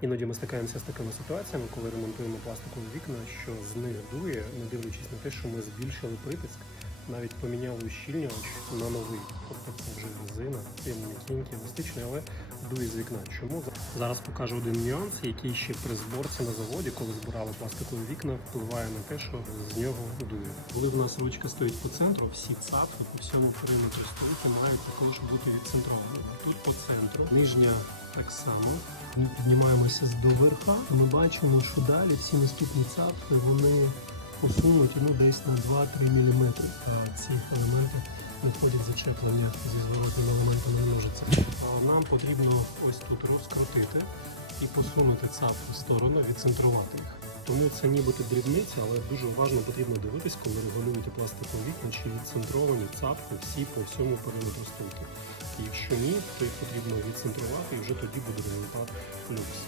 Іноді ми стикаємося з такими ситуаціями, коли ремонтуємо пластикові вікна, що з них дує, не дивлячись на те, що ми збільшили притиск, навіть поміняли ущільнювач на новий. Тобто це вже резина, м'якенький, еластичний, але дує з вікна. Чому? Зараз покажу один нюанс, який ще при зборці на заводі, коли збирали пластикові вікна, впливає на те, що з нього дує. Коли в нас ручка стоїть по центру, всі цапки по всьому периметру столики мають також бути відцентрованими. Тут по центру, нижня так само. Ми піднімаємося до верха. Ми бачимо, що далі всі наступні цапки вони посунуті ну, десь на 2-3 мм. Ці елементи не зачеплення зі зворотними елементами ножицями. Нам потрібно ось тут розкрутити і посунути цапки в сторону, відцентрувати їх. Тому це нібито дрібниця, але дуже уважно потрібно дивитись, коли регулюєте пластикові вікна, чи відцентровані цапки всі по всьому периметру стойки. Якщо ні, то їх потрібно відцентрувати і вже тоді буде результат плюс.